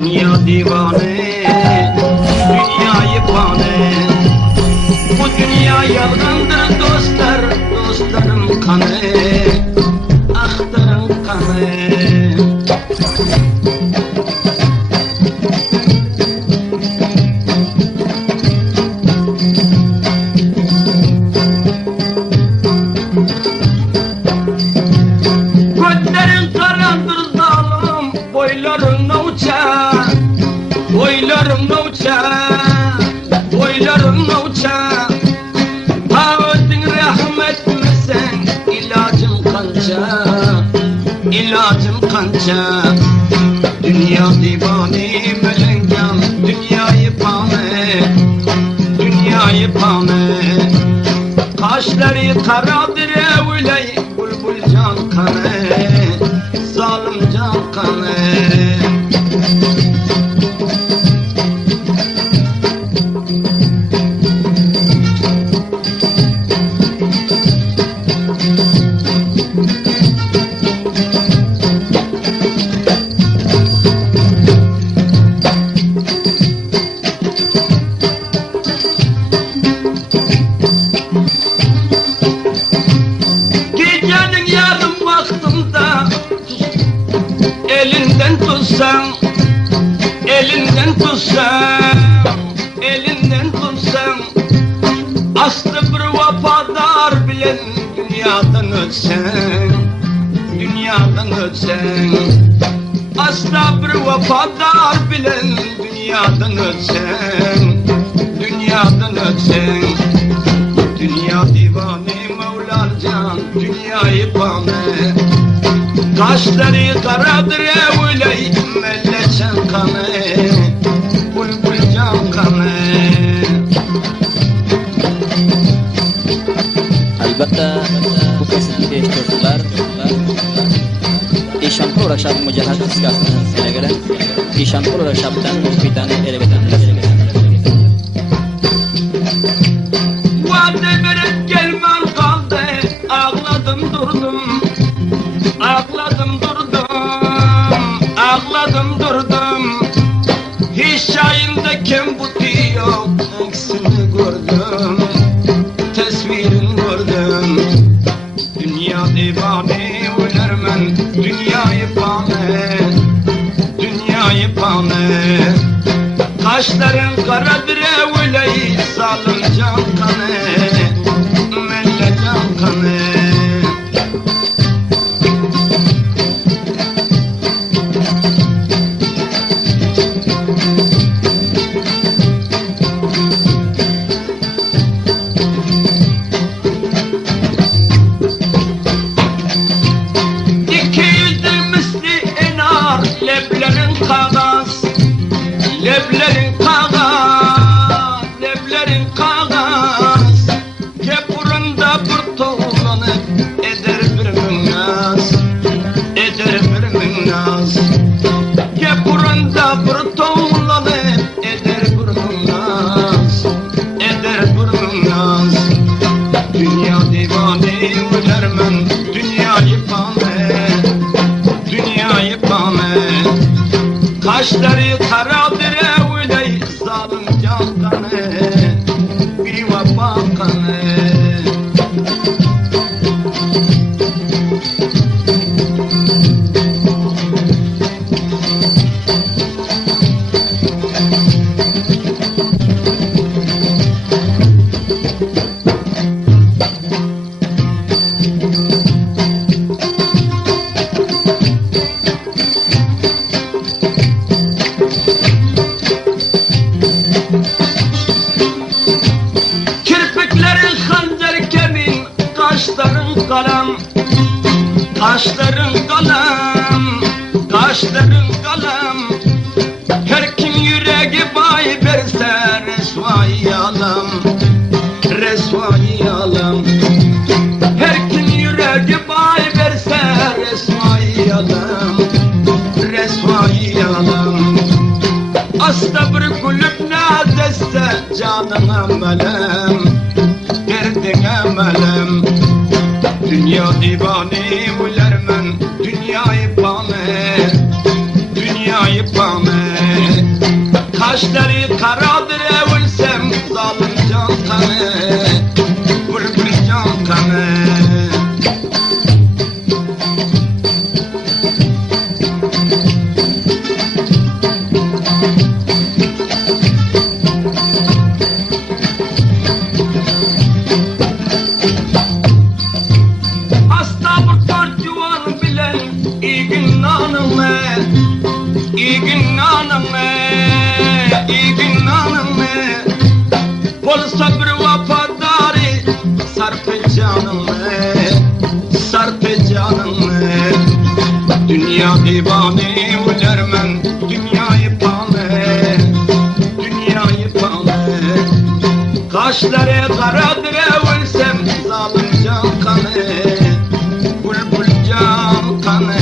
Dünya divane, dünyayı pane. Bu dünya yalgandır dostlar, dostlarım kanı, ahtarım kanı. Gözlerin karandır zalim, boylarına uçar. Boylarımda uçar, boylarımda uçar. Ha öldün rahmet mesen, ilacım kanca, ilacım kanca. Dünya divane melengam, dünyayı pane, dünyayı pane. Kaşları karadır evley, bulbul can kanı, zalim can kanı. Gecenin yarım vaktinde elinden tutsam, elinden tutsam, elinden tutsam. Aslı bir vefadar bilen dünyadan ötsen, dünyadan ötsen. Aslı bir vefadar bilen dünyadan ötsen, dünyadan ötsen. Dünya divane Mevlam can, dünyayı pane. Kaşları karadır evley, melleçen kanı, bulbul can kanı. Albatta bu kasıtlı eşitörtüler İşanpur Raşab Mücahhat iskasından selegelen İşanpur Raşab'dan bir elebeden Vade verip gelmem kaldı, ağladım durdum, ağladım durdum, ağladım durdum. Hiç şayında kim bu diyor, eksini gördüm, tesvirin gördüm. Dünya divane ölermen, dünyayı pane, dünyayı pane. Kaşların karadır evley, zalim can kanı, melle can kanı. İki yüzlü misli enar, leblerin kağız, leblerin kağız, leblerin kağız. Kepurunda bir tuğlanıp eder bir münnaz, eder bir münnaz. Kepurunda bir tuğlanıp eder bir münnaz, eder bir münnaz. Dünya divane ölermen, dünyayı pane, dünyayı pane. Kaşları karadır evley, zalim can kanı, bir vefa kanı. Kirpiklerin hancer kemin, kaşların kalem, kaşların kalem, kaşların kalem. Her kim yüreği bay verse resvai alem, resvai alem. Her kim yüreği bay verse resvai alem, resvai alem. Asla bir kulüp nadeste canım emelem, derdin emelem. Dünya divane ulermen, dünyayı pane, dünyayı pane. Kaşları karadır evülsem zalim can kanı, bülbül can kanı. Hasta bu dört yuvan bilen iyi gün nanımı, iyi gün nanımı, iyi gün nanımı. Bol sabır vefadari sarf canımı, sarf canımı. Dünya divane ulermen, dünyayı pahalı, dünyayı pahalı. Kaşları karadır evülsem zalim can kanı, bülbül can kanı.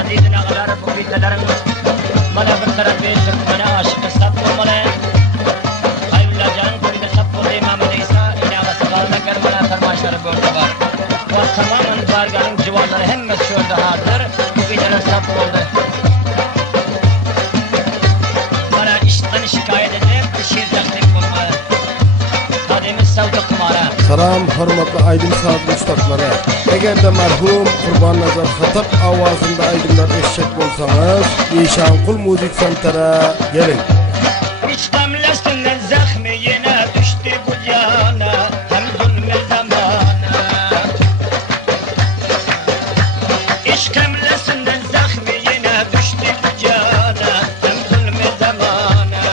Azizine kadar bu bitelerin bana bir tarafı Türkmen'e aşık sap olmalı. Hayırlı canın köyde sap oldu İmam İsa inağası kalına gelmene fermaşları burada var. Bu tamamen barganın civarları hem şurada hazır. Bu bitelerin sap oldu. Bana işten şikayet edip bir şiir takdim olmalı. Tademiz savda kumara. Salam hurmatli Aydın Saatli ustaqlari. Agarda marhum Qurbonnazar Xatib ovozida aydınlar eshak bo'lsangiz, Eshanqul Music Center'a keling. İçtemlesinden zahmi yine düştü bu cana, hem zulmü zamana. İçtemlesinden zahmi yine düştü bu cana, hem zulmü zamana.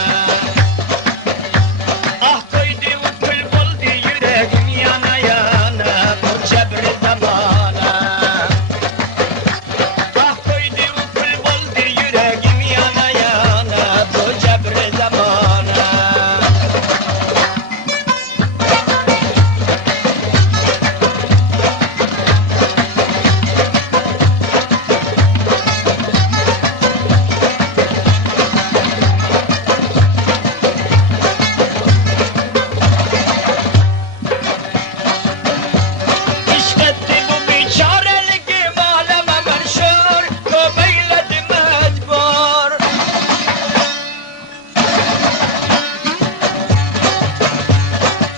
Ah koydu bu kül buldu yüreğim yana yana, bu cebri zamana. Ah koydu bu kül buldu yüreğim yana yana, bu cebri zamana. İşletti bu biçarelik aleme menşur, köbeyledi mecbur.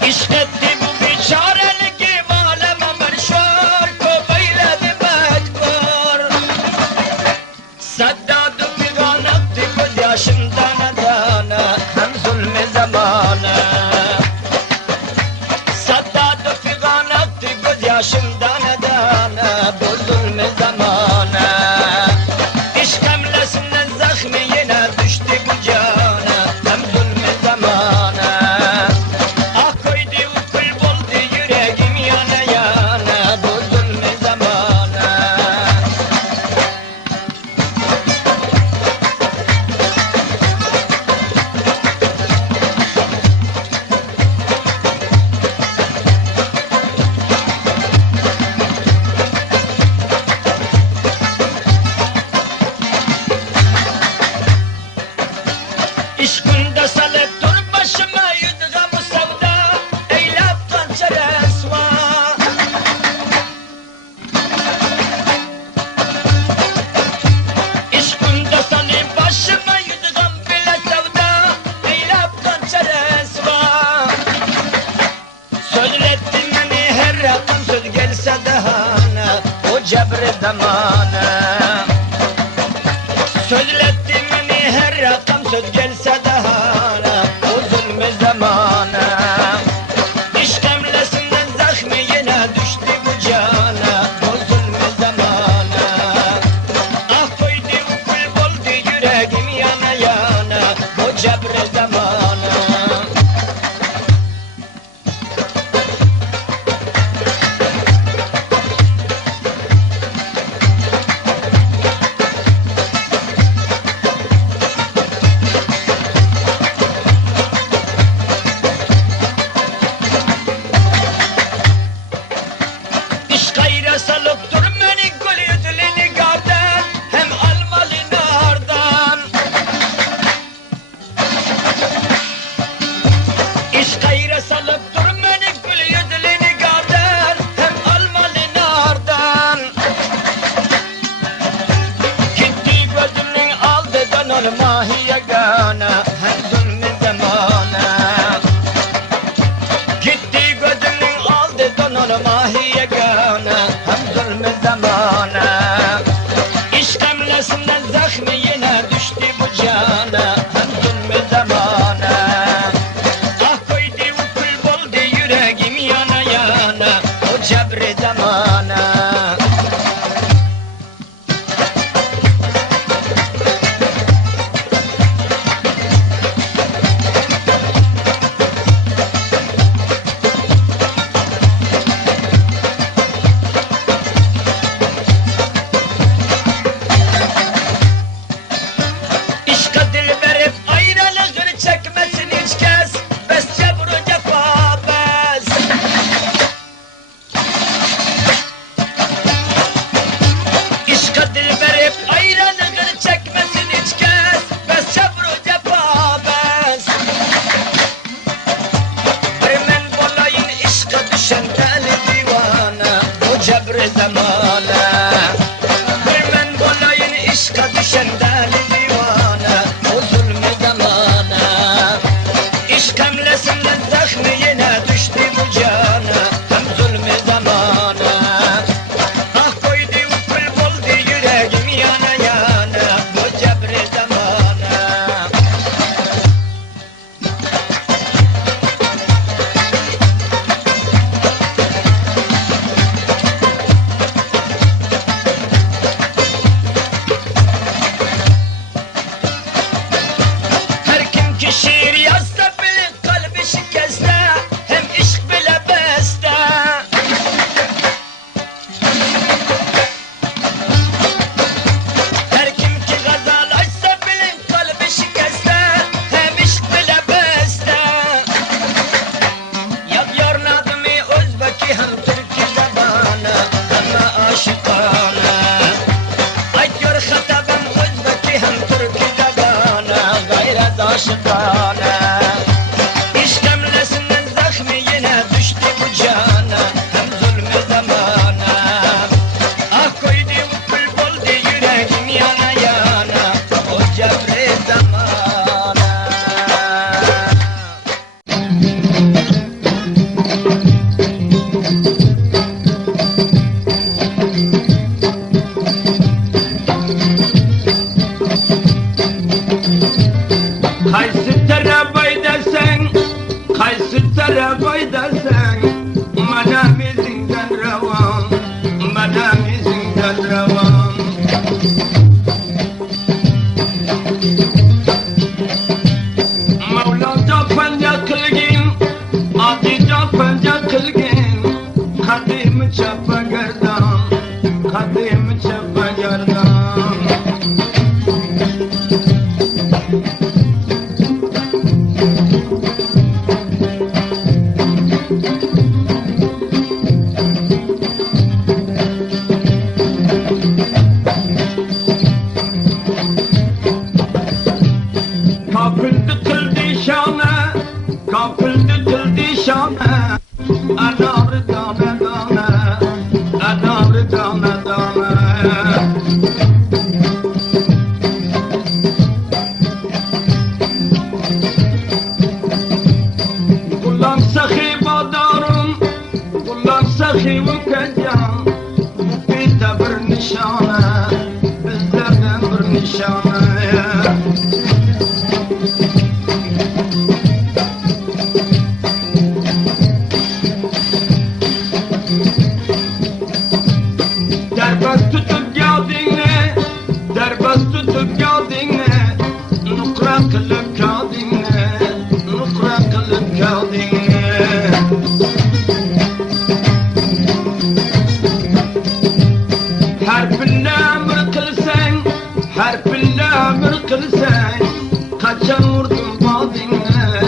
İşletti bu biçarelik aleme menşur, köbeyledi mecbur. Saddadı figan etti göz yaşımdan dana, hem zulmü zamana. Saddadı figan etti göz yaşımdan dana, bu zulmü zamana. İşkemlesinden zahmi yine düştü bu cana, hem zulmü zamana. Ah koydu kul buldu yüreğim yana yana, bu zulmü zamana. İşkında salıp dur başıma yudgamı sevda, eylap kançer esva. İşkında salıp başıma yudgam bile sevda, eylap kançer esva. Söylettin beni her rakam söz gelse dehana, o cebri zamana. Söylettin beni her rakam söz gelse dehana, o zulmü zamana. İşkemlesinden zahmi yine düştü bu cana, o zulmü zamana. Ah koydu kul buldu yüreğim yana yana, o cebri zamana. yegane hem zulmü zamana. Gitti gözünün aldı donunu mahi yegane hem zulmü zamana. İşk emlesinden zahmi yine düştü bu cana hem zulmü zamana. Ah koydu ukul boldu yüreğim yana yana o cebri zamana. İşka dil verip ayrılığını çekmesin hiç kez. Bes cebru cefa bes. İşka dil verip ayrılığını çekmesin hiç kez. Bes cebru cefa bes. Bir men bolayın işka düşen deli divana bu cebri zamana. Bir men bolayın işka düşen deli divana o zulmü zamana. İşk emlesinden zahmi yine düştü bu cana hem zulmü zamana. Ah koydu ukul boldu yüreğim yana yana bu cebri zamana. Her kim ki şiir yazsa bilir kalbi şikeste hem işk bile beste. Her kim ki gazal açsa bilir kalbi şikeste hem işk bile beste. Yapıyor nadmi Özbeki hem Türkü zabana ama aşıkana. Aytıyor hatabım Özbeki hem Türkü zabana gayret aşıkana. İşk emlesinden zahmi yine düştü bu cana hem zulmü zamana. Ah koydu ukul boldu yüreğim yana yana o cebri zamana. Kaysı teraboy desen, kaysı teraboy desen, madem izinden revan, madem izinden revan. Mevla capen kılgin, adi capen kılgin, kadim çapa gerdan, kadim çapa gerdan. Kapıldı kıldı şana, kapıldı kıldı şana. Anar dana dana, anar dana dana. Kullan sahi badarım, kullan sahi vükedyan. Bizde bir nişana, bizlerden bir nişana. Derbest tutup geldinle, derbest tutup geldinle, nukra kılıp geldinle, nukra kılıp geldinle. Her birine emir kılsan, her birine emir kılsan, kaçan vurdum badinle,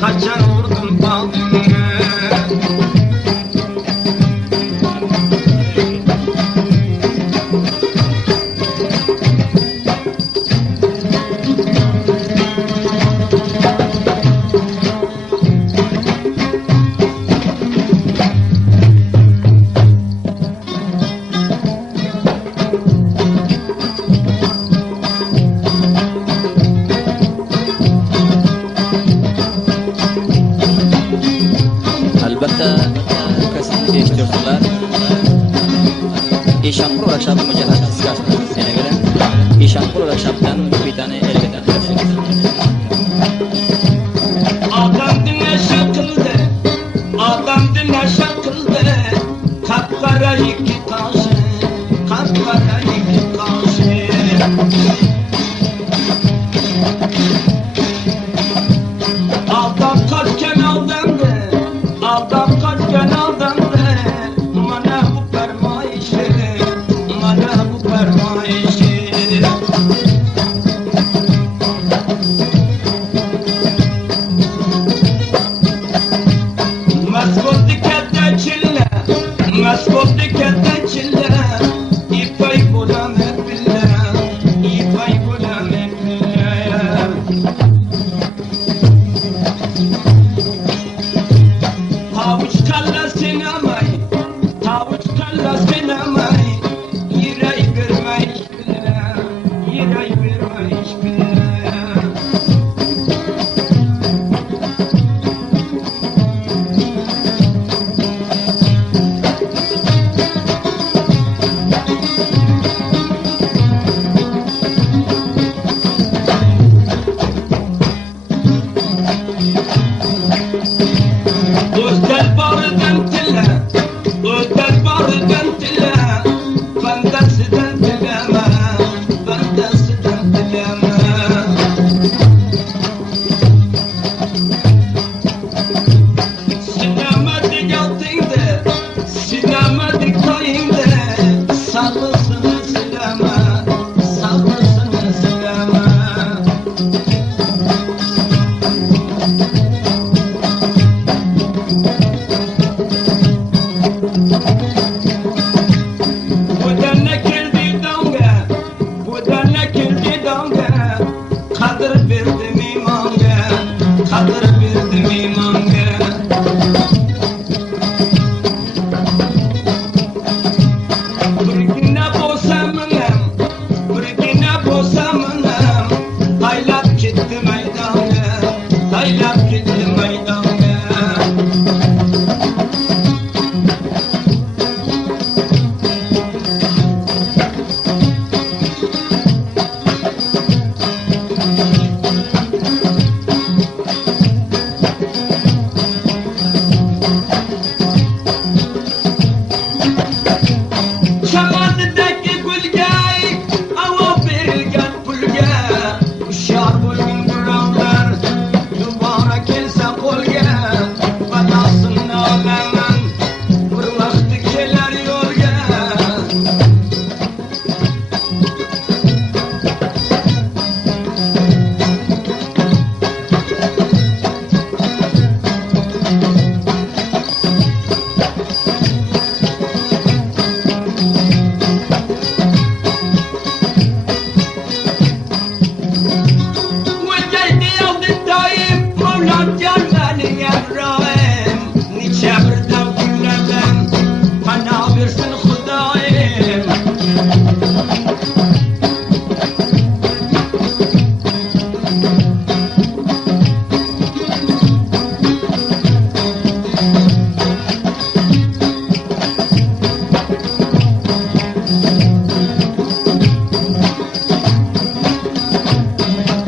kaçan vurdum badinle. Rakşap'ın mücadele çıkartır. Sene göre İşankul Rakşap'tan bir tane elbette. Adam dinle şakıldı, adam dinle şakıldı. Kapkara iki taşı, kapkara iki taşı. Adam kaçken aldandı, adam kaçken aldandı. Bana bu permayişi, bana bu permayişi. Mascot dikkatle çille, ipay bulam hep bile, ipay bulam hep bile. Tavuç kalla sinemay, tavuç kalla sinemay, yiray vermeyiş bile, yiray vermeyiş bile. Özel barıdan tile, özel barıdan tile, fantaziden dileme, fantaziden dileme. Sinematik altında, sinematik toyunda, sallısını sileme, sallısını sileme. Budana kirdi donga, budana kirdi donga. Kadir verdim imanga, kadir verdim imanga. Burkina bosamınam, burkina bosamınam. Taylap gitti meydana, taylap gitti meydana. Şamanıdaki gülgay, ava verilgen pulga. Uşar bulgun duranlar, duvara gelse kolga. Balasını alamam, bir vakti gelir yolga. Vecaydi aldı daim, Mevlam canlarını yavrağım. Niçe bir dev güllemem, bana versin Hudayım.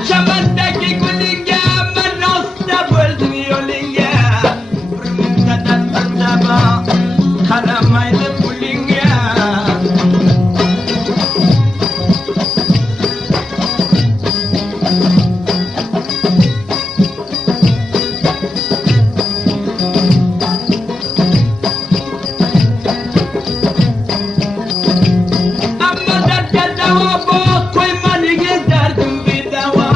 Şamandaki gülünge, ben rasta böldüm yolunge. Bir müddeten bir daba, karamaydı pulunge. Amma dertte dava bu, koymanı gezerdim bir dava.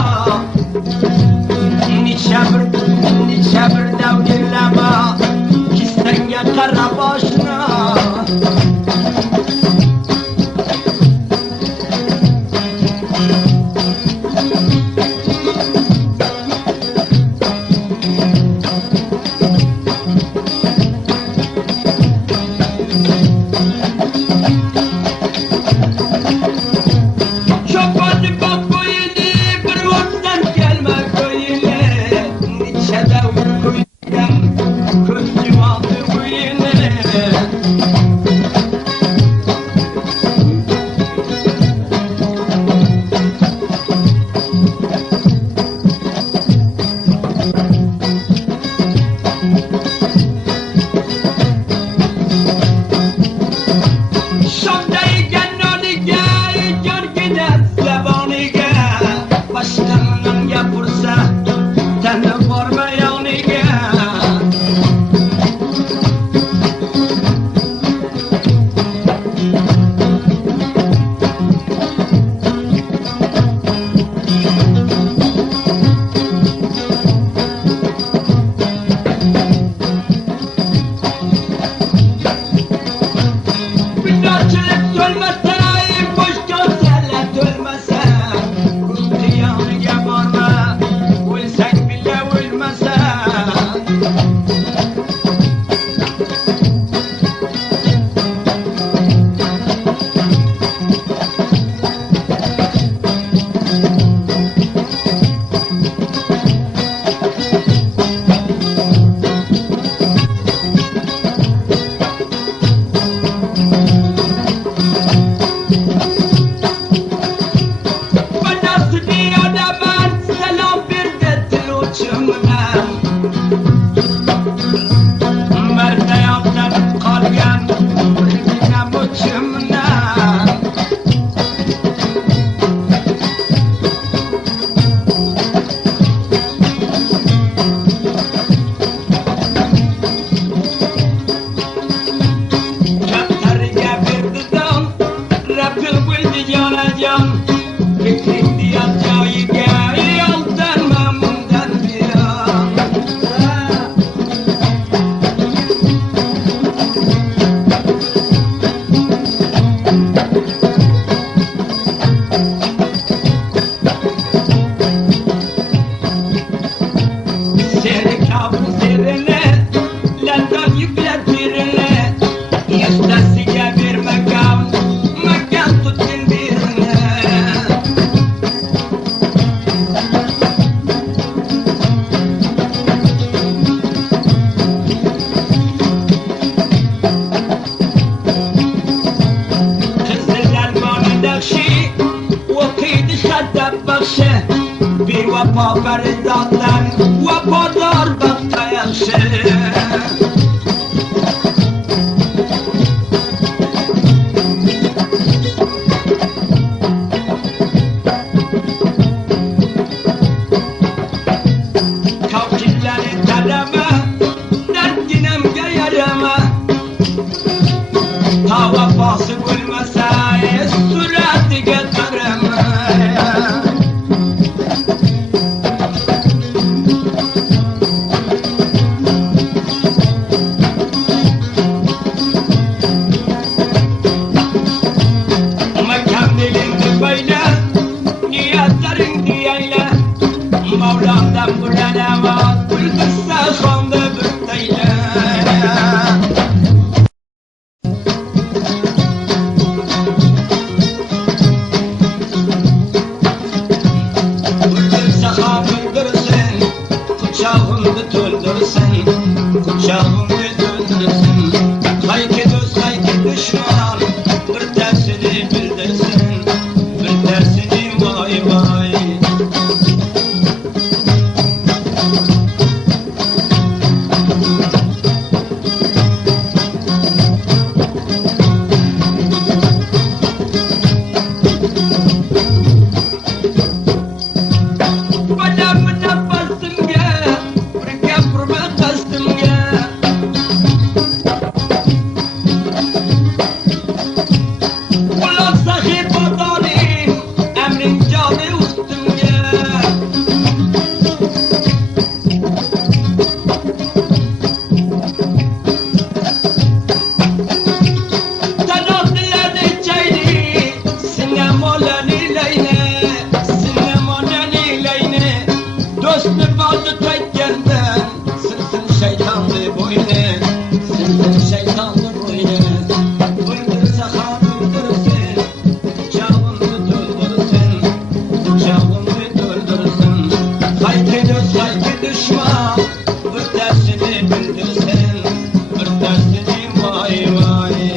Niçe bir dev gürleme, kistenge kara başına. Çok acı bak bu yedi, bir ortadan gelme köyle. Niçe dev koydum, kötü aldı bu yine. koçumdan Merde yandan kalgan Yine koçumdan Kaptarga berdidan Rabbim bildi yanacan Fikrin diyan joyiga yoldan mamundan biyan Seri kabul serine Landan yükler birine Yüzdesiye bir mekan Mekan tutun birine Kızılar manidakşi Vakidi şaddab bakşı Bir vapa ferizatlan Vapadar bakta yakşı Kavkilleri tereme Derdinemge yarama Ta vafası gülmese Surati getireme Mükemmelindi böyle Niyetlerin diyeyle Mevlam'dan buranema Bülbüsse sonda bürteyle Bülbüsse hamildirsin Kucağımda töldürsün Kucağımda töldürsün Hayki dost hayki düşman Bir tersini bildirsin Bir tersini vay vay Bana münafasım ya Bir köprüme kastım ya Ulan sahip adalim Emrin canı ustum ya Tanatlıları çayli Sinemoları leyne Sinemoları leyne Dostlu baldı tekkenden Sırsın şeytanlı boyne Sırsın şeytanlı boyne Bıldırsa hamildirsin Kucağımda doldursun Kucağımda doldursun Hayki dost hayki düşman Bir tersini bildirsin Bir tersini vay vay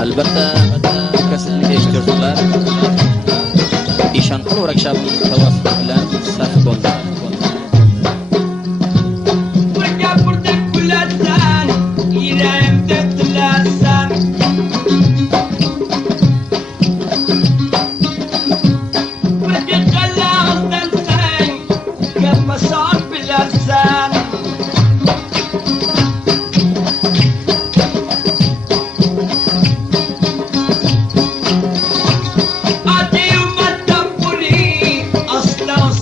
Albatta kasınlık eshittirdilar. Ishanqul workshopning tavassuli bilan saf bo'ldi. Bir gapirdik gülersen Yüreğimde dilersen Bir kalağızdan sen Yapmasan bilersen Adi ümmetten buri Asla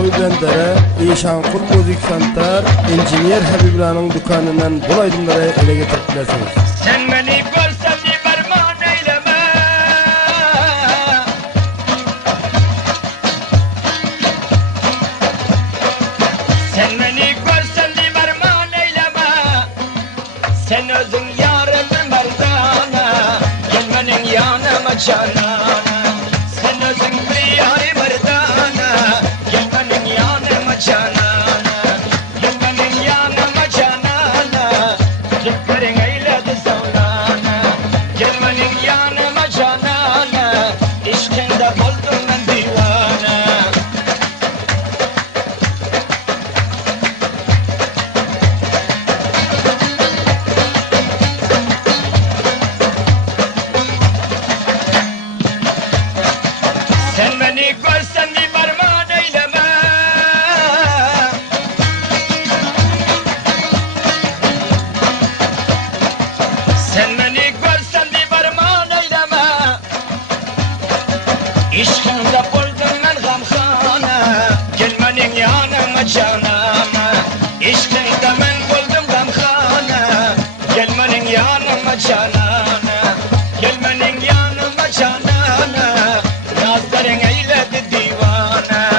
Antkoy Bendere, İşan Kul Müzik Center, Engineer Habibla'nın dükkanından bu aydınları ele getirdilersiniz. Sen beni görsen liberman eyleme. Sen beni görsen liberman eyleme. Sen özün yarını merdana, gelmenin yanıma canana. Sen özün bir yarı merdana, gelmenin yanıma canana. Gelmenin yanıma canana, fikrin eyledi zavlana. Gelmenin yanıma canana, işkinde buldum ben divana. Sen beni görsen bir parmağın eyleme. Sen beni görsen bir parmağın eyleme. İşkinde buldum ben gamkhana, gelmenin yanıma canana. İşkinde ben buldum gamkhana, gelmenin yanıma canana. Gelmenin yanıma canana, nazların eyledi divana.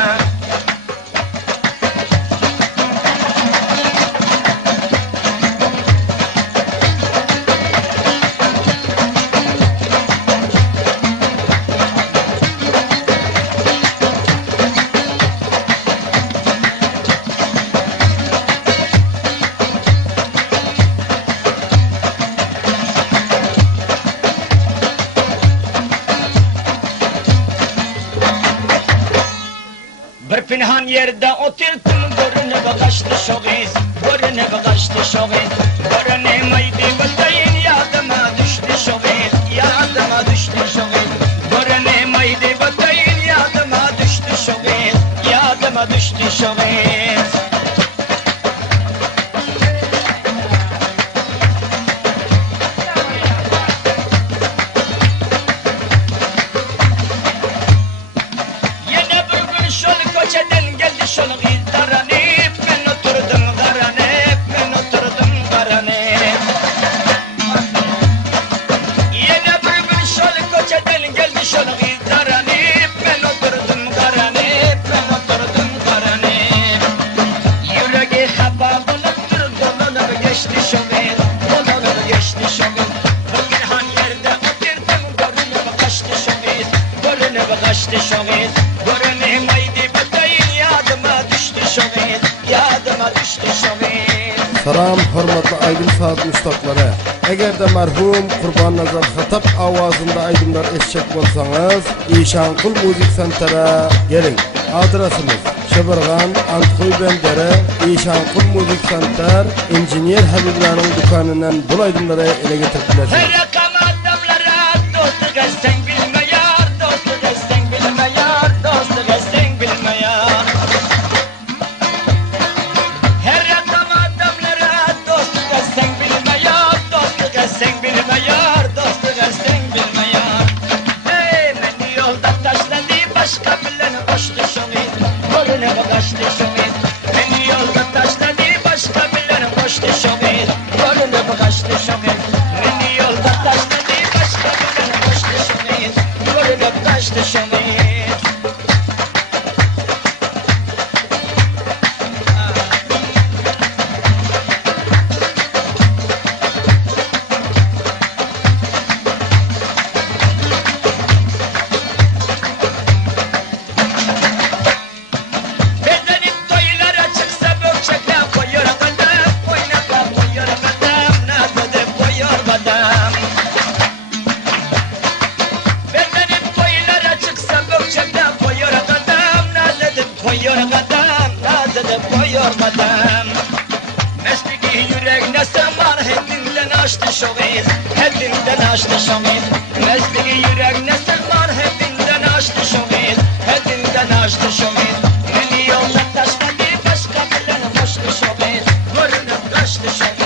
Bir pinhan yerde oturdum, görüne bakıştı şoğuz, görüne bakıştı şoğuz. Görüne maydi batayin yadıma düştü şoğuz, yadıma düştü şoğuz. Görüne maydi batayin yadıma düştü şoğuz, yadıma düştü şoğuz. Yine bir gün şol koçeden geldi şol gizdaranip. Ben oturdum garanip, ben oturdum garanip. Yine bir gün şol koçeden geldi şol gizdaranip. Ben oturdum garanip, ben oturdum garanip. Yüreği hava bulup dolanıp geçti şoğuz, dolanıp geçti şoğuz. Bir pinhan yerde oturdum, görünüp kaçtı şoğuz, görünüp kaçtı şoğuz. Görüneyim haydi bakayım, yadıma düştü şoğuz, yadıma düştü şoğuz. Salam hormatly Aydın Saat müştakları. Eger de merhum Kurban Nazar Hatap avazında aydınlar eşek bolsanız, İşan Kul Müzik Center'a gelin. Adresimiz Şebergan, Antkoy Bendere, İşan Kul Müzik Center, Engineer Habibla'nın dükkanından bu aydınları ele getirdilersiniz. Her rakam adamlara dostu gelsen bilme yar, dostu gelsen bilme yar, dostu gelsen bilme yar. Her rakam adamlara dostu gelsen bilme yar, dostu gelsen bilme yar, dostu gelsen bilme yar. Hey, beni yolda taşladı, başka bilen koştu şoğuz, görüne bakıştı şoğuz. Beni yolda taşladı, başka bilen koştu şoğuz, görüne bakıştı şoğuz. Beni yolda taşladı, başka bilen koştu şoğuz, görüne bakıştı şoğuz. Bedenim toylara çıksa bökçekle koyuyor adam, oynakla koyuyor adam, nazede koyuyor adam. Bedenim toylara çıksa bökçekle koyuyor adam, nazede koyuyor adam, nazede koyuyor adam. Mesliki yüreğine samar, hedinden açtı şoğuz, hedinden açtı şoğuz. Mesliki yüreğine samar, hedinden açtı şoğuz, hedinden açtı şoğuz. Beni yolda taşladı, başka bilen koştu şoğuz, görünüp kaçtı şoğuz.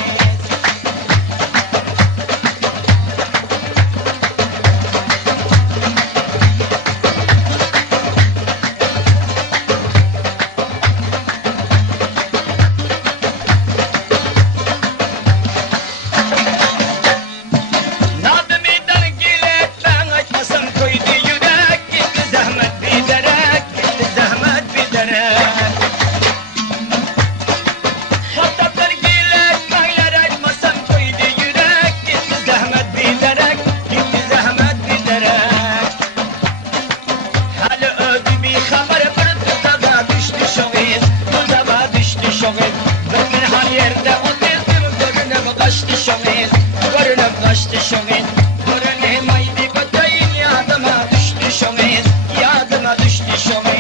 şoğuz bir hal yerde o tezdir görünüp kaçtı şoğuz görünüp kaçtı şoğuz görünüm haydi götüyün yadıma düştü şoğuz yadıma düştü şoğuz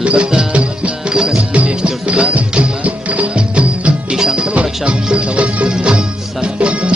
Albatta kasbiy tekshiruvlar Eshonqul workshopning tavassuli bilan sanaladi.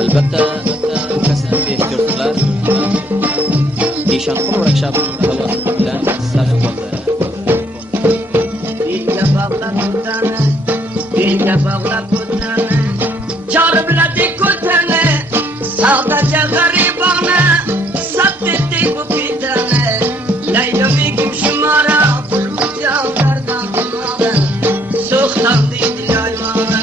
Albatta kasani eshitdilar. Eshonqul rakshab havasi bilan saf bo'ldi. Birga bog'lab o'tani, chor biladi ko'tani, savdochi g'aribona, satdi bu pitani, laylamigim shumara, bulbuljon dardan qilmadi, so'xtam deydi laymona.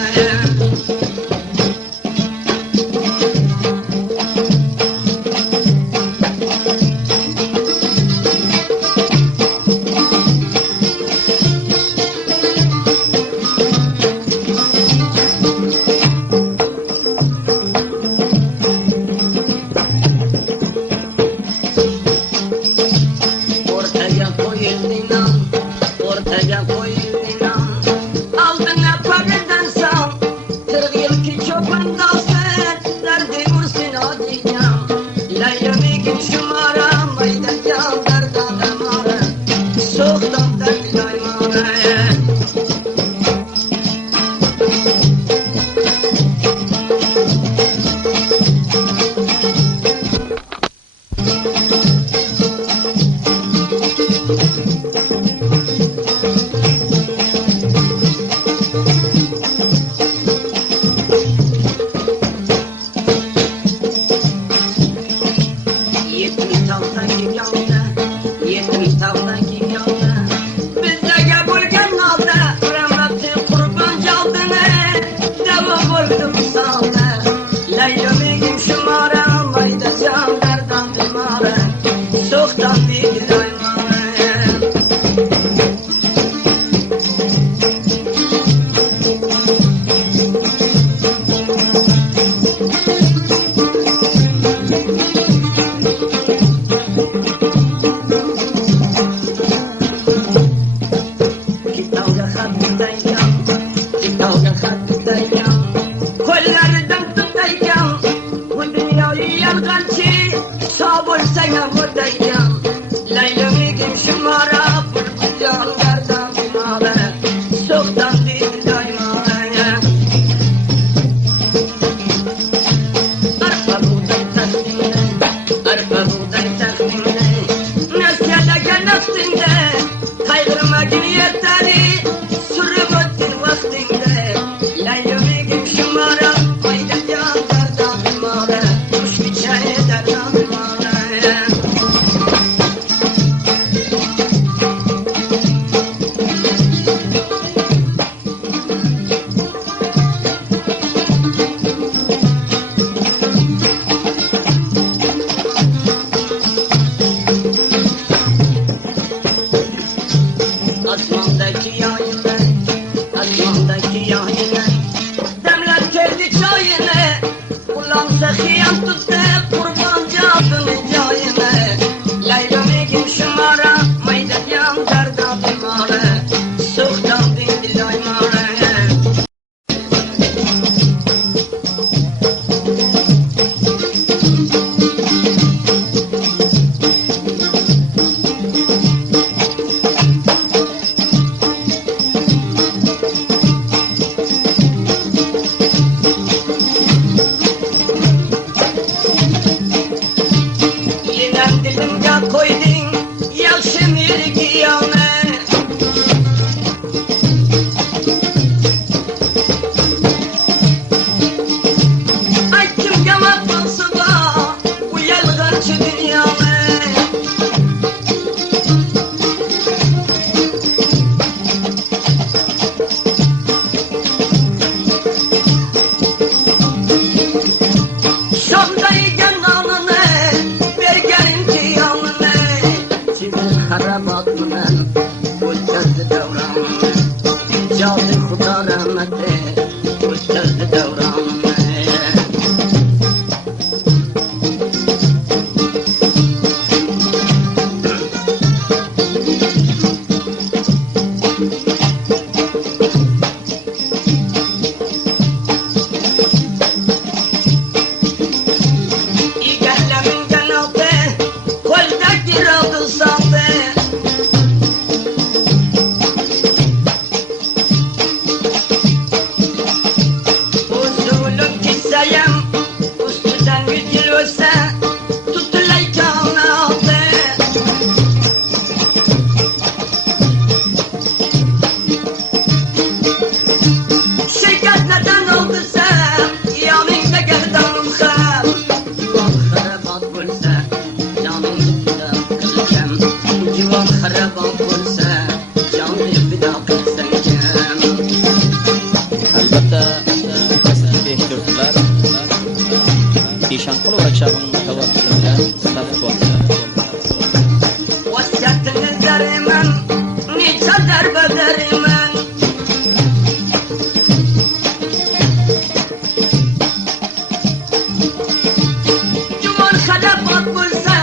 xarabot bo'lsa jonli fido qilsangam. Albatta kasatni eshitdirsizlar. Eshonqul Rakşabın tavassuli bilan saf bo'ldi. Vasiyatini dariman, necha darba dariman. Jumon xarabot bo'lsa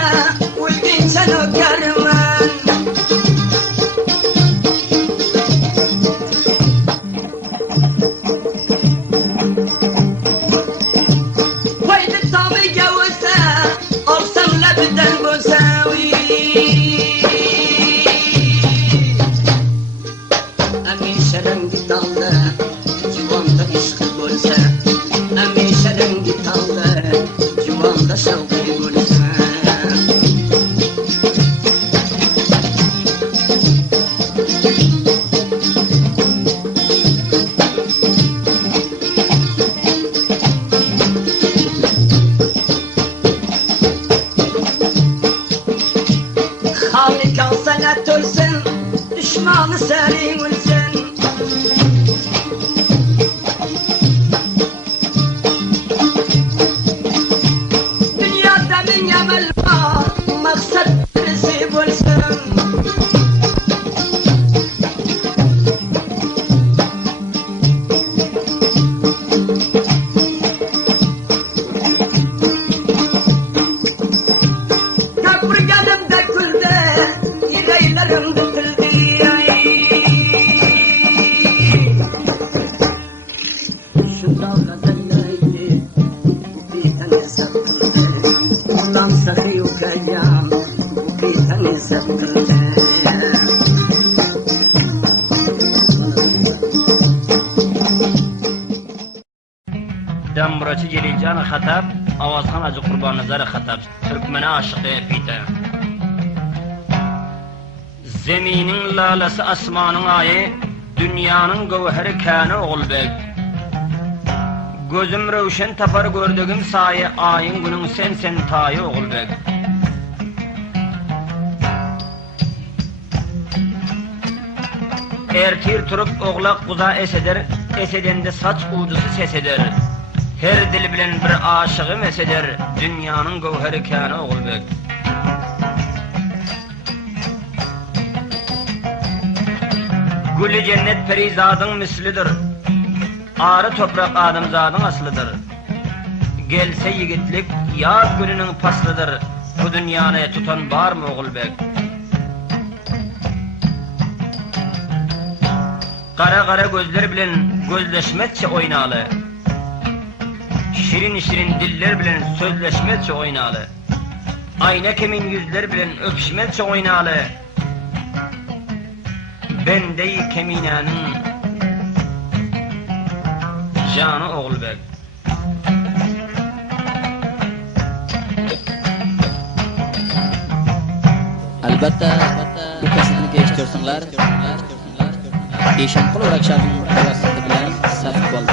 o'lguncha nokarman. Qo'ydi tomiga o'sa, olsam labidan bo'lsa. Hamisha rangi tolda, juvonda ishq bo'lsa. Hamisha rangi tolda, juvonda shavqi bo'lsa. Halik alsana tölsün, düşmanı serin ölsün. Dünyada min yamel var, maksat birisi bulsun. Kapırgadım da külde, yüreğlerim döküldü. Şu dalga zelleydi, bir tane sapkıldı. Ulan sakı yukacağım, bir tane sapkıldı. Dambraçı Celilcan Xatap, Avazxan Hacı Qurban Nazar Xatap, Türkmene aşık epite. Zeminin lalası asmanın ayı, dünyanın gövheri kâne oğulbek. Gözüm rövşen tapar gördüğüm sayı, ayın günün sen tayı oğulbek. Ertir turup oğlak kuza eseder, esedende saç ucusu ses eder. Her dil bilen bir aşığı meseder, dünyanın gövheri kâne oğulbek. Gülü cennet perizadın mislidir, ağrı toprak adımzadın aslıdır. Gelse yigitlik, yaz gülünün paslıdır, bu dünyanı tutan var mı oğulbek? Kara kara gözler bilen gözleşmezçe oynalı. Şirin şirin diller bilen sözleşmezçe oynalı. Ayna kemin yüzler bilen öpüşmezçe oynalı. Bende-i keminanın canı oğulbek. Albatta bu kasatni eshitdirsizlar. Eshonqul Rakşabın tavassuli bilan saf bo'ldi.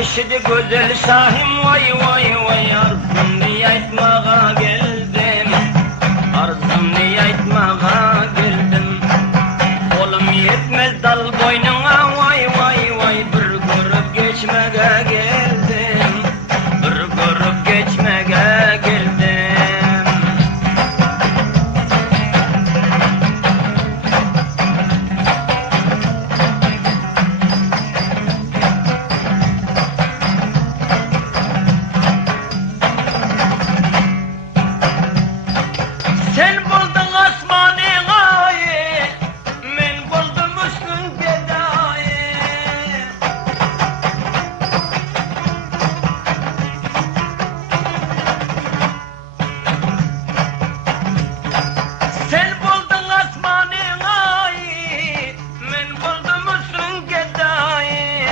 Eşidi güzel şahim vay vay vay, arzum niyetmağa geldim, arzum niyetmağa geldim. Kolum yetmez dal boynuna vay vay vay, bir görüp geçmeye geldim, bir görüp geçmeye geldim. Sen buldun asmanı gayı, men buldum üstün gedayı. Sen buldun asmanı gayı, men buldum üstün gedayı.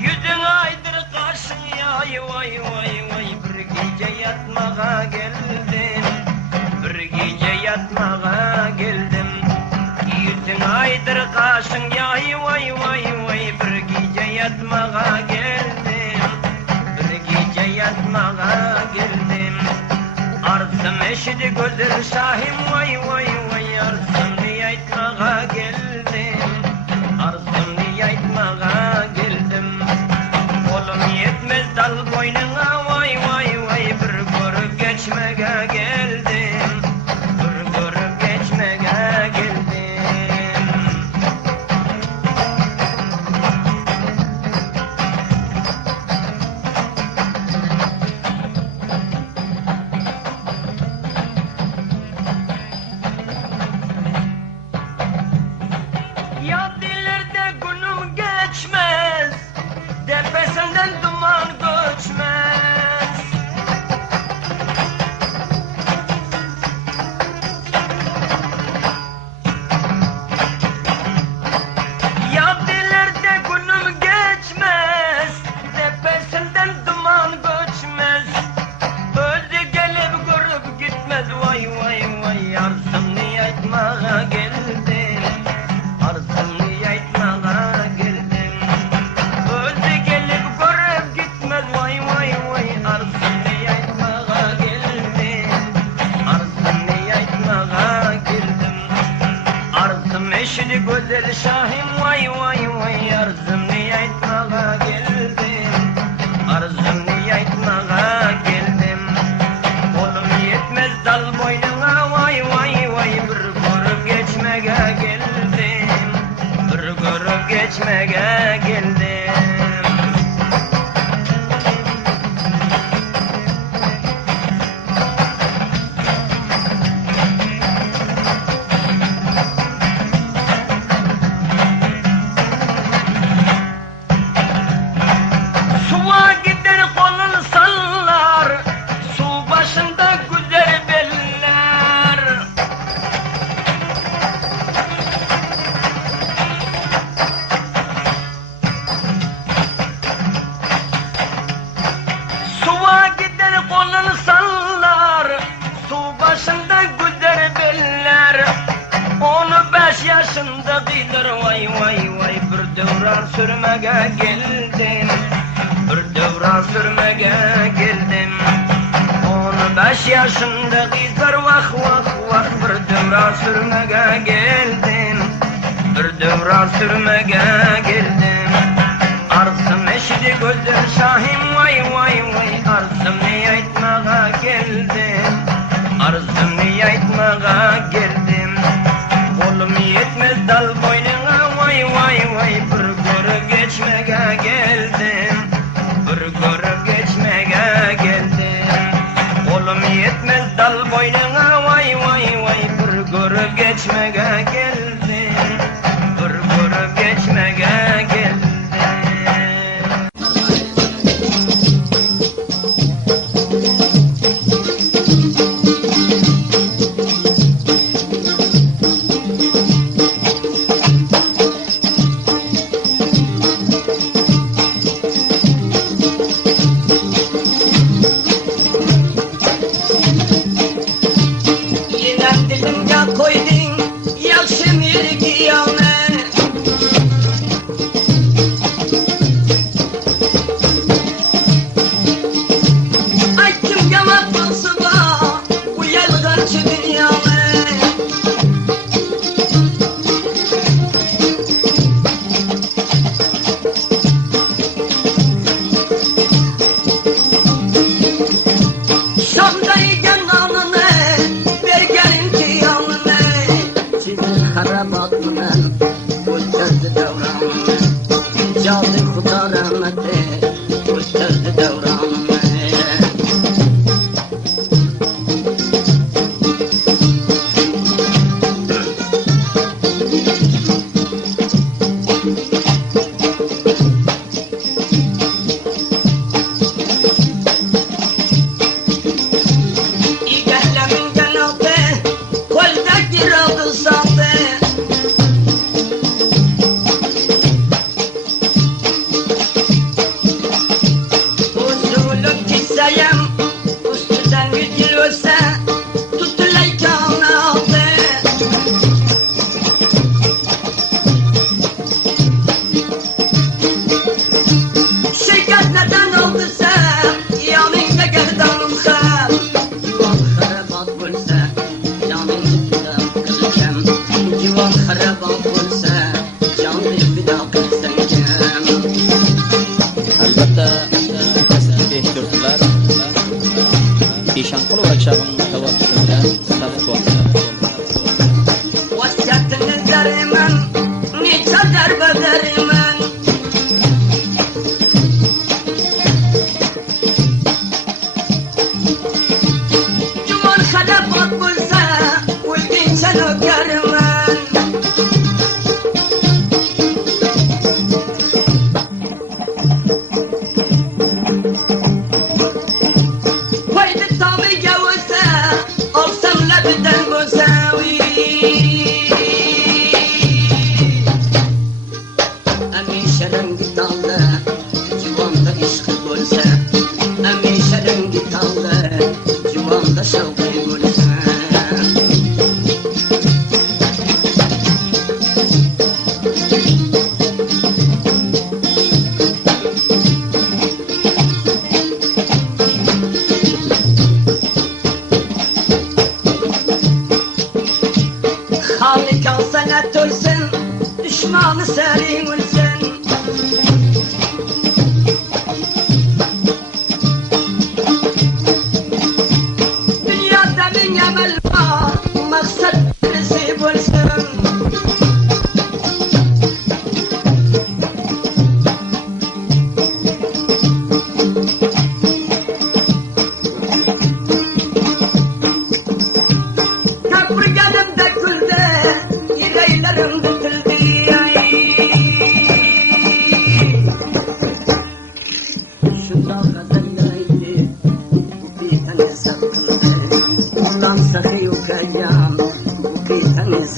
Yüzün aydır karşın yay vay vay vay, bir gece yatmağa geldim, bir gece yatmağa geldim. Yüzün aydır kaşın yay vay vay vay, bir gece yatmağa geldim. eşidi güzel şahim vay vay vay arzını yaytmağa geldim. Arzını yaytmağa geldim. Kolum yetmez dal boynuna vay vay vay bir görüp geçmeye geldim. Bir görüp geçmeye geldim. Ya dilerde günüm geçmez, tepesinden duman göçmez. Ya dilerde günüm geçmez, tepesinden duman göçmez. Öldü gelip görüp gitmez vay vay vay arzımı yaytmağa geldim. Arzımı yaytmağa geldim. Öldü gelip görüp gitmez vay vay vay arzımı yaytmağa geldim. Arzımı yaytmağa geldim. Arzım eşli güzel şahim vay vay vay arzımı yaytmağa geldim. Arzımı yaytmağa geldim. Kolum yetmez dal boynuna vay vay vay bir görüp geçmeye geldim. Bir görüp geçmeye geldim. Suya gider kolun sallar, su başında güzel beller. Suya gider kolun sallar, su başında güzel beller. 15 yaşında gider vay vay vay bir devran sürmeye geldim. Bir devran sürmeye geldim. 15 yaşında gider vah vah vah bir devran sürmeye geldim. Bir devran sürmeye geldim. Arzım eşidi güzel şahim vay vay vay arzımı yaytmağa geldim. Arzımı yaytmağa geldim. Kolum yetmez dal boynuna vay vay vay bir görüp geçmeye geldim. Bir görüp geçmeye geldim. Kolum yetmez dal boynuna vay vay vay bir görüp geçmeye geldim. Bir görüp geçmeye geldim. Yine dilimge koydun yakşı mirgi yana. Aytım yamak basıda bu yalgancı dünyana. Şam'dayken anını ver gelin ki yanına. Sizin harabatına kurtardı devranını. Çaldı kuta rahmeti kurtardı devranını. İgelemin genelde koldaki radı sattı.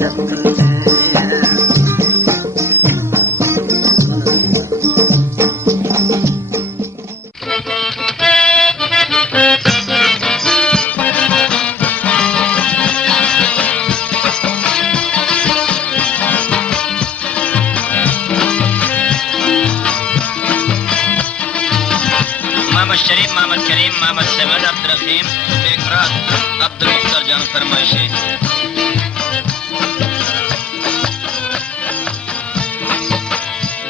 محمد شریف، محمد کریم، محمد سمد، عبدالرحیم، بیکرات، عبدالمختار جان فرمایشی.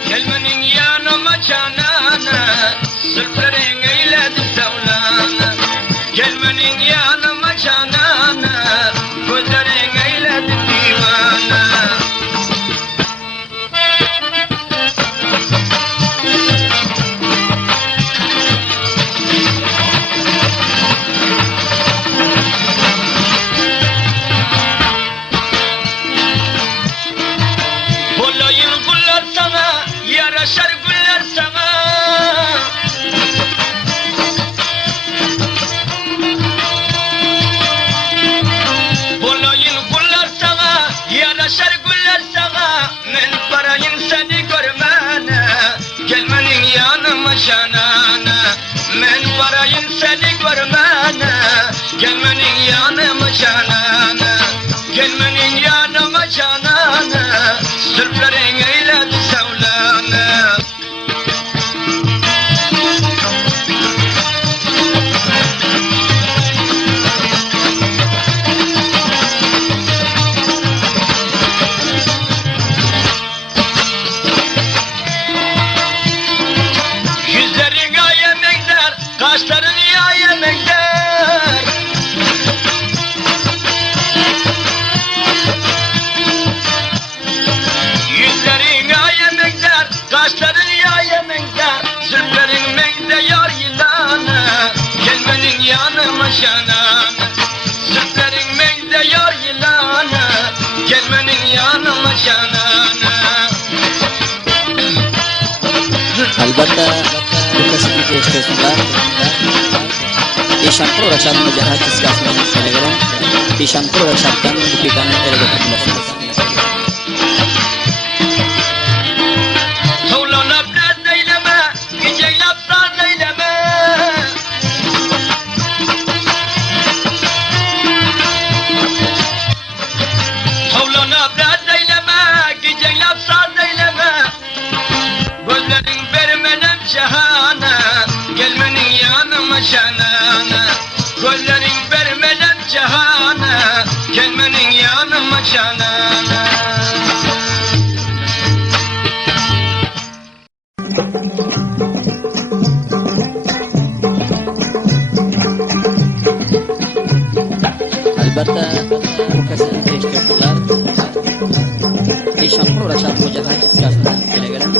Gelmenin yanıma canana, sırtların eyledi sevlana. Gelmenin yanıma canana, gözlerin eyledi divana. Bulayın güller sana, yaraşar güller sana. Bulayın güller sana, yaraşar güller sana. Men parayım seni görmene, gelmenin yanıma canana. Men parayım seni görmene, gelmenin yanıma canana. Gelmenin yanıma canana, sırtların eyledi sevlana. Yüzlerin ayemekler, kaşların yayemekler. Yüzlerin ayemekler, kaşların yayemekler. Sırtların mekde yar yılana, gelmenin yanıma canana. Sırtların mekde yar yılana, gelmenin yanıma canana. Albatta bu kaseti istiyorsunlar. İşankul Raşat Mücahit iskasını söylüyorum. İşankul Raşat'tan bu pikanı ele getirmişsiniz. Tavlanıp naz eyleme, geceylep saz eyleme. Tavlanıp naz eyleme, geceylep saz eyleme. Gözlerin vermenem cihana, gelmenin yanıma canana. Gözlerin vermenem cihana, gelmenin yanıma canana. Albatta bu kaseti istiyorsunlar. İşankul Raşat Mücahit iskasını söylüyorum.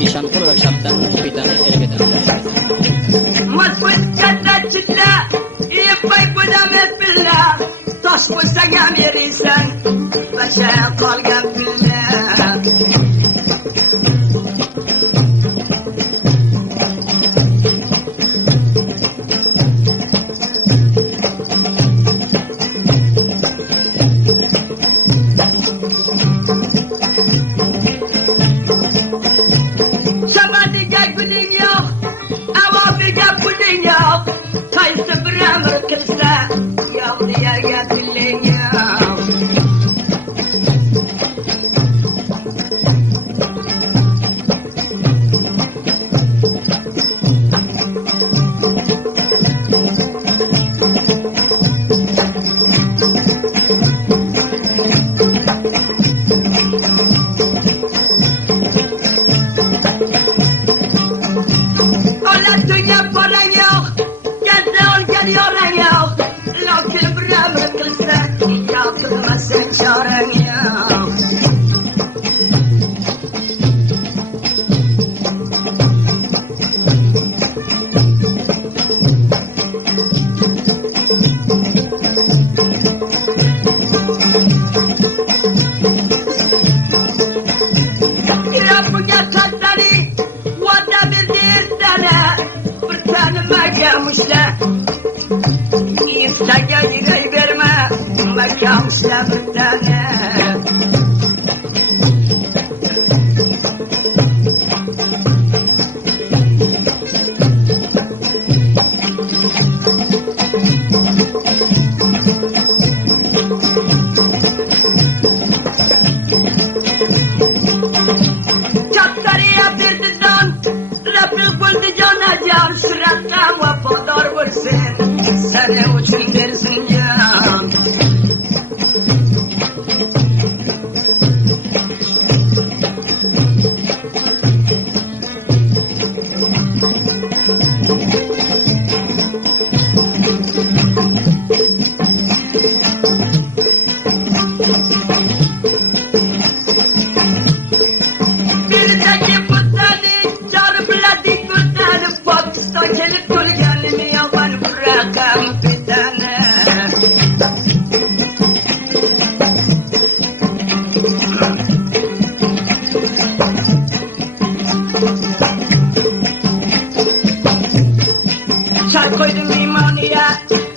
İşankul Raşat'tan bu pikanı ele getirmişsiniz. Matbut kadar çitla, ipay kudamet billah. Taş bulsa gamirirsen, başa kalgan billah. Sabadiga gudin yok, avabiga gudin yok. Kayısı bir ömür kılsa, yavru yerge bilin yok. سر koydum imaniye,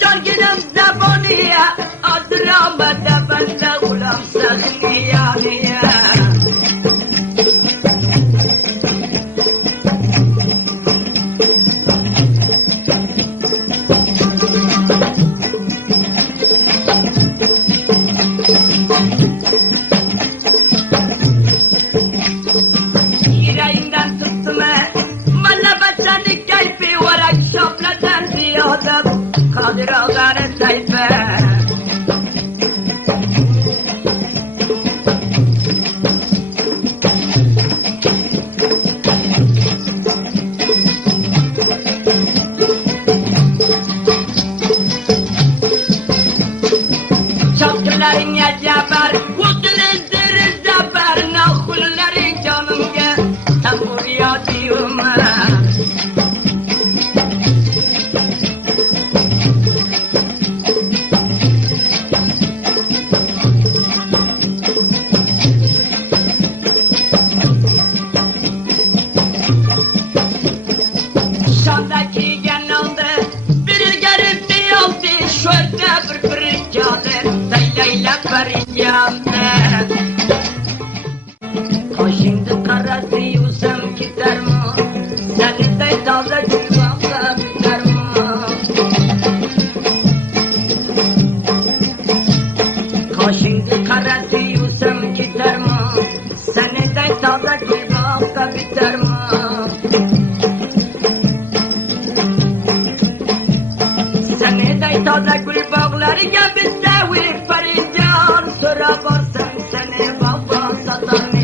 carginem zebaniye, azramete bende ulam sahniyaniye. Yüreğimden tuttum bana bacani keyfi varak şapladan ziyade kadir ağzane sayfe. Çapkınların yacabar, kutulun zırı zabar, nakulların canımga tambur yatıyorum. Şam'daki genelde bir garip bir yoldu, şurada bir canım, Leyla'yla perişanlı. Kaşındı karası yüzüm gider mi? Seni de taze gülmekle biter mi? Kaşındı karası yüzüm gider mi? Seni de taze gülmekle biter mi? Seni de taze gül bağları gibi sevip perişan, sonra varsan seni baba satanı.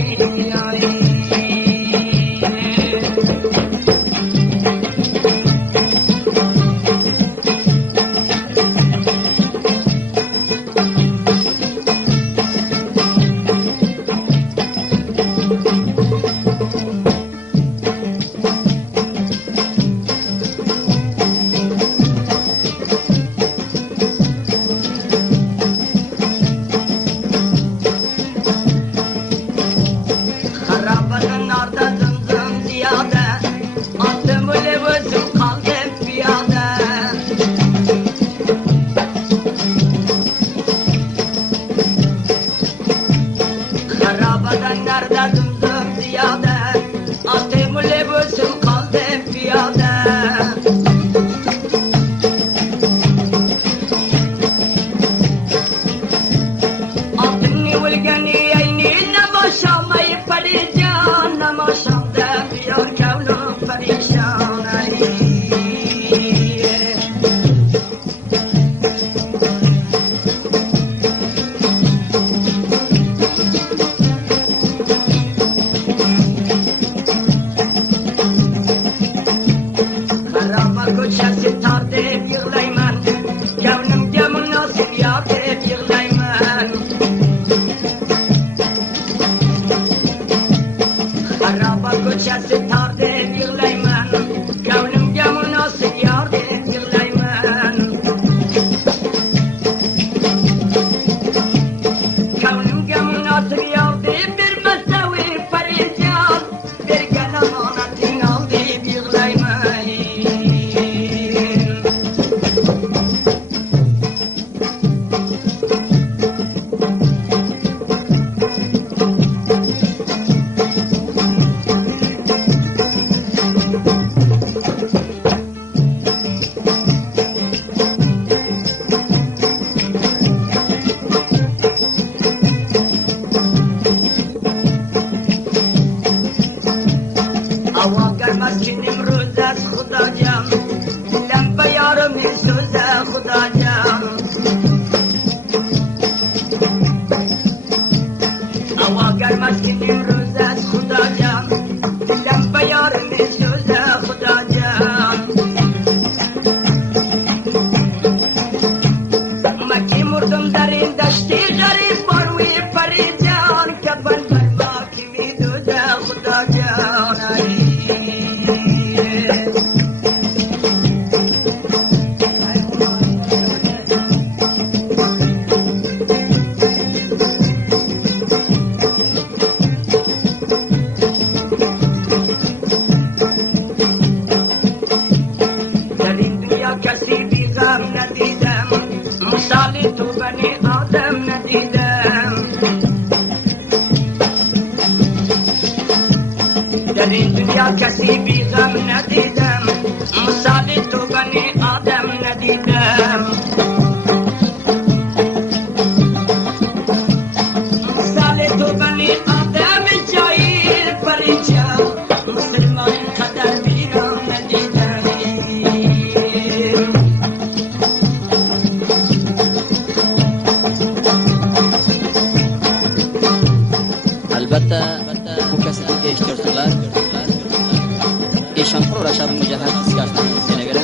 Harabanın arda zımzım ziyade, attım öyle özüm kaldım piyade. Harabadan arda zımzım ziyade, attım öyle özüm kaldım piyade. Altın yılgani eyni namaşamayı perişan, namaşamda bir kavlu perişan. Karama koçası tar deyip yığlayman, gavnım gamın nasip ya deyip yığlayman. Araba koçası tar deyip yığlayman, gavnım gamın nasip ya deyip yığlayman. Gavnım gamın nasip ya deyip bir mesavi perişan, bir gene manatın al deyip yığlayman. Hava gelmez ki Nimruz az Xudacan, lempe yarım söze Xudacan. Hava gelmez ki Nimruz az Xudacan, lempe yarım söze Xudacan. Maki murdum derin deşti garip var ve perişan, kefen verma kimi düze Xudacan. Rakşap Mücahit İskarsan gelen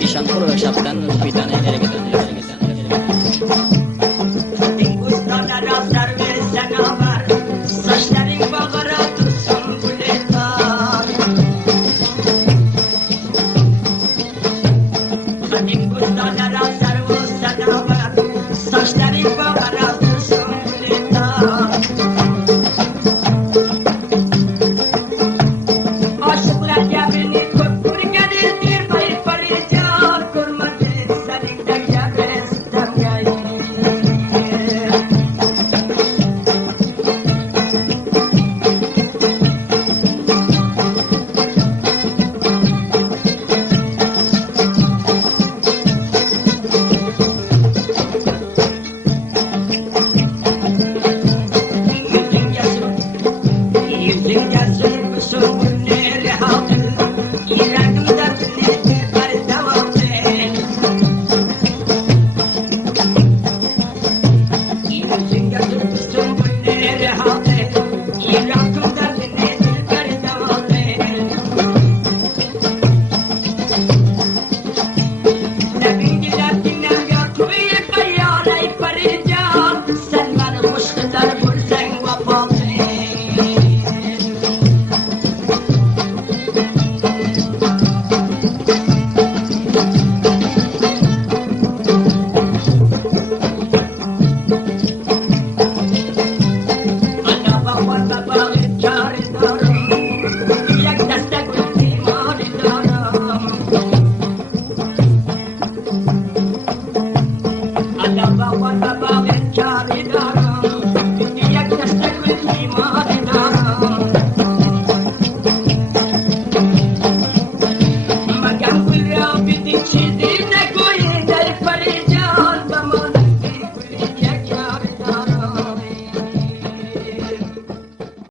İşan Kulu Rakşap'tan bir tane ele getirildi.